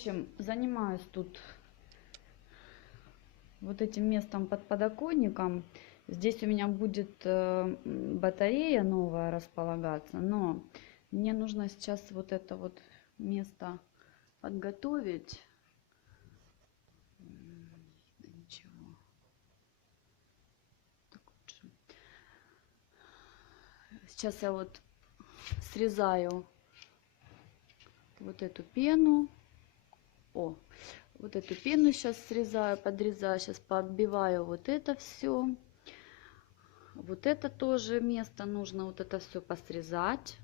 общем, занимаюсь тут вот этим местом под подоконником. Здесь у меня будет батарея новая располагаться, но мне нужно сейчас вот это вот место подготовить. Ничего. Так лучше. Сейчас я вот срезаю вот эту пену. Вот эту пену сейчас срезаю, подрезаю, сейчас поотбиваю вот это все. Вот это тоже место нужно вот это все посрезать.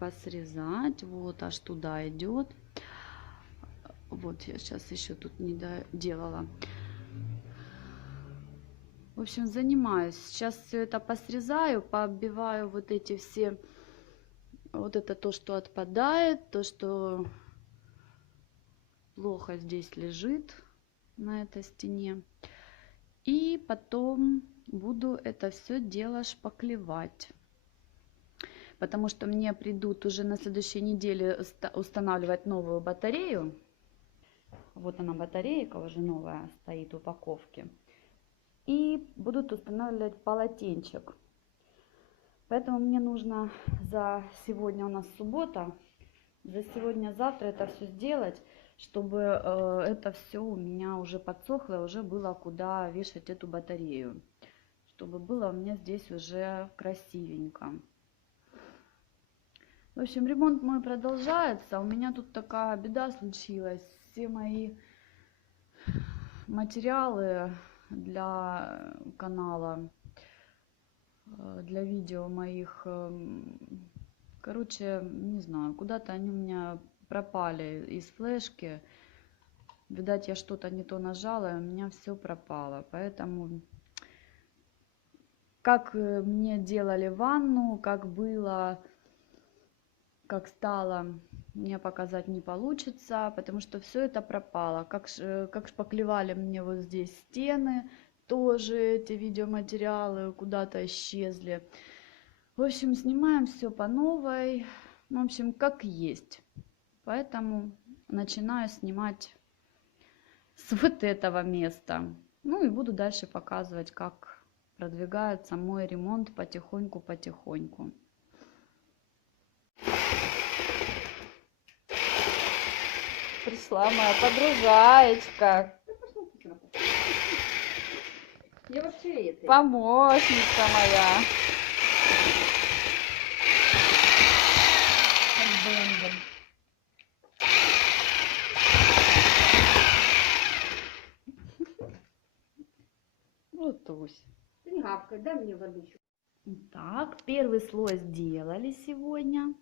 Вот аж туда идет. Вот я сейчас еще тут не доделала. В общем, занимаюсь. Сейчас все это посрезаю, пооббиваю вот эти все, вот это то, что отпадает, то, что плохо здесь лежит на этой стене. И потом буду это все дело шпаклевать. Потому что мне придут уже на следующей неделе устанавливать новую батарею. Вот она, батарейка уже новая стоит в упаковке. И будут устанавливать полотенчик. Поэтому мне нужно за сегодня, у нас суббота, за сегодня-завтра это все сделать, чтобы это все у меня уже подсохло, уже было куда вешать эту батарею. Чтобы было у меня здесь уже красивенько. В общем, ремонт мой продолжается. У меня тут такая беда случилась. Все мои материалы для канала, для видео моих, короче, не знаю, куда-то они у меня пропали из флешки. Видать, я что-то не то нажала, и у меня все пропало. Поэтому, как мне делали ванну, как было, как стало, мне показать не получится, потому что все это пропало. Как шпаклевали мне вот здесь стены, тоже эти видеоматериалы куда-то исчезли. В общем, снимаем все по новой. В общем, как есть. Поэтому начинаю снимать с вот этого места. Ну и буду дальше показывать, как продвигается мой ремонт потихоньку-потихоньку. Пришла моя подружаечка. Я вообще это. Помощница моя. Вот Тусь. Ты не гавкай, дай мне водичку. Так, первый слой сделали сегодня.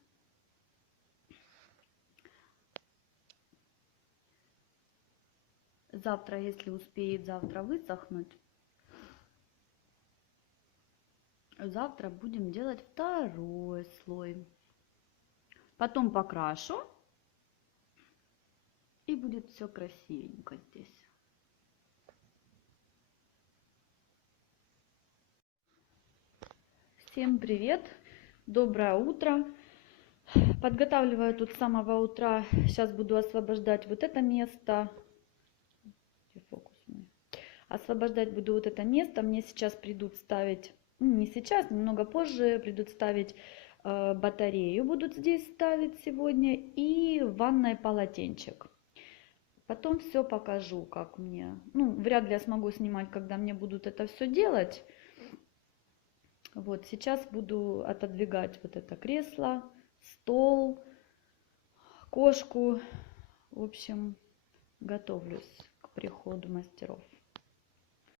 Завтра, если успеет завтра высохнуть, завтра будем делать второй слой. Потом покрашу, и будет все красивенько здесь. Всем привет! Доброе утро! Подготавливаю тут с самого утра. Сейчас буду освобождать вот это место. Освобождать буду вот это место. Мне сейчас придут ставить, не сейчас, немного позже придут ставить батарею. Будут здесь ставить сегодня и ванной полотенчик. Потом все покажу, как мне. Ну, вряд ли я смогу снимать, когда мне будут это все делать. Вот сейчас буду отодвигать вот это кресло, стол, кошку. В общем, готовлюсь к приходу мастеров.